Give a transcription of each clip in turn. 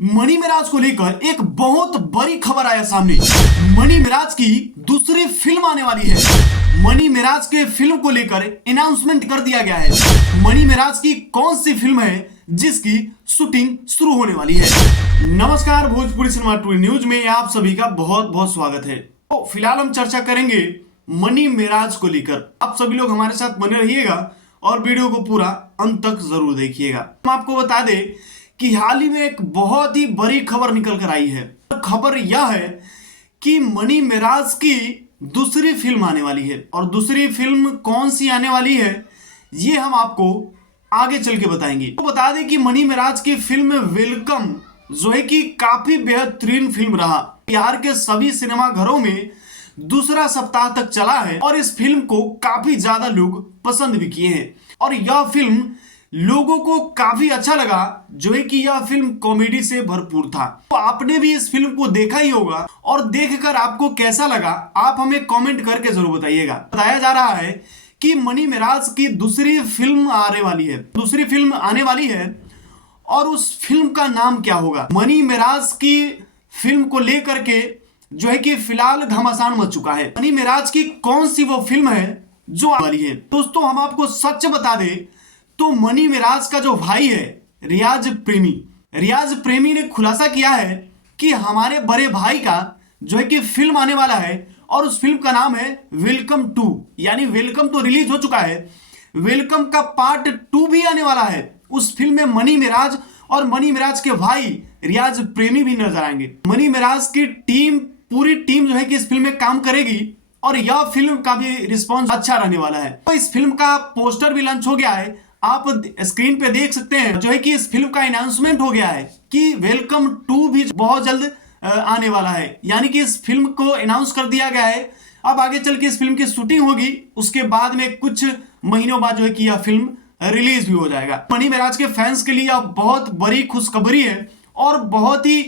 Money Miraj को लेकर एक बहुत बड़ी खबर आया सामने। मनी मिराज की दूसरी फिल्म आने वाली है। मनी मिराज के फिल्म को लेकर अनाउंसमेंट कर दिया गया है। मनी मिराज की कौन सी फिल्म है जिसकी शूटिंग शुरू होने वाली है। नमस्कार, भोजपुरी सिनेमा टू न्यूज में आप सभी का बहुत बहुत स्वागत है। तो फिलहाल हम चर्चा करेंगे मनी मिराज को लेकर। आप सभी लोग हमारे साथ बने रहिएगा और वीडियो को पूरा अंत तक जरूर देखिएगा। हम आपको बता दें कि हाल ही में एक बहुत ही बड़ी खबर निकल कर आई है। खबर यह है कि मनी मिराज की दूसरी फिल्म आने वाली है और दूसरी फिल्म कौन सी आने वाली है ये हम आपको आगे चल के बताएंगे। तो बता दें कि मनी मिराज की फिल्म वेलकम जो है कि काफी बेहतरीन फिल्म रहा। बिहार के सभी सिनेमा घरों में दूसरा सप्ताह तक चला है और इस फिल्म को काफी ज्यादा लोग पसंद भी किए हैं और यह फिल्म लोगों को काफी अच्छा लगा। जो है कि यह फिल्म कॉमेडी से भरपूर था। तो आपने भी इस फिल्म को देखा ही होगा और देखकर आपको कैसा लगा आप हमें कमेंट करके जरूर बताइएगा। बताया जा रहा है कि मनी मिराज की दूसरी फिल्म आने वाली है। दूसरी फिल्म आने वाली है और उस फिल्म का नाम क्या होगा। मनी मिराज की फिल्म को लेकर के जो है कि फिलहाल घमासान मच चुका है। मनी मिराज की कौन सी वो फिल्म है जो आने वाली है। दोस्तों हम आपको सच बता दें तो मनी मिराज का जो भाई है रियाज प्रेमी ने खुलासा किया है कि हमारे बड़े भाई का जो है कि फिल्म आने वाला है और उस फिल्म का नाम है वेलकम 2। यानी वेलकम तो रिलीज हो चुका है, वेलकम का पार्ट 2 भी आने वाला है। उस फिल्म में मनी मिराज और मनी मिराज के भाई रियाज प्रेमी भी नजर आएंगे। मनी मिराज की पूरी टीम जो है कि इस फिल्म में काम करेगी और यह फिल्म का भी रिस्पॉन्स अच्छा रहने वाला है। तो इस फिल्म का पोस्टर भी लॉन्च हो गया है, आप स्क्रीन पे देख सकते हैं। जो है कि इस फिल्म का अनाउंसमेंट हो गया है कि वेलकम 2 भी बहुत जल्द आने वाला है। यानी कि इस फिल्म को अनाउंस कर दिया गया है। अब आगे चल के इस फिल्म की शूटिंग होगी, उसके बाद में कुछ महीनों बाद जो है कि यह फिल्म रिलीज भी हो जाएगा। मनी मिराज के फैंस के लिए यह बहुत बड़ी खुशखबरी है और बहुत ही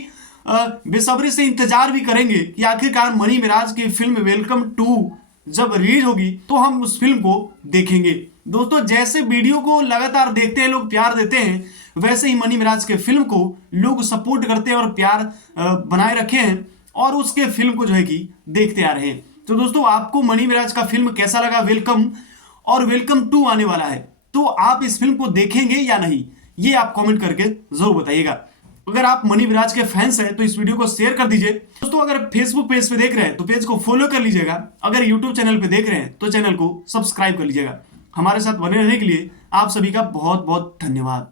बेसब्री से इंतजार भी करेंगे कि आखिरकार मनी मिराज की फिल्म वेलकम 2 जब रिलीज होगी तो हम उस फिल्म को देखेंगे। दोस्तों जैसे वीडियो को लगातार देखते हैं लोग, प्यार देते हैं, वैसे ही मनी मिराज के फिल्म को लोग सपोर्ट करते हैं और प्यार बनाए रखे हैं और उसके फिल्म को जो है कि देखते आ रहे हैं। तो दोस्तों आपको मनी मिराज का फिल्म कैसा लगा वेलकम, और वेलकम 2 आने वाला है तो आप इस फिल्म को देखेंगे या नहीं ये आप कमेंट करके जरूर बताइएगा। अगर आप मनी मिराज के फैंस हैं तो इस वीडियो को शेयर कर दीजिए। दोस्तों अगर फेसबुक पेज पे देख रहे हैं तो पेज को फॉलो कर लीजिएगा। अगर यूट्यूब चैनल पे देख रहे हैं तो चैनल को सब्सक्राइब कर लीजिएगा। हमारे साथ बने रहने के लिए आप सभी का बहुत बहुत धन्यवाद।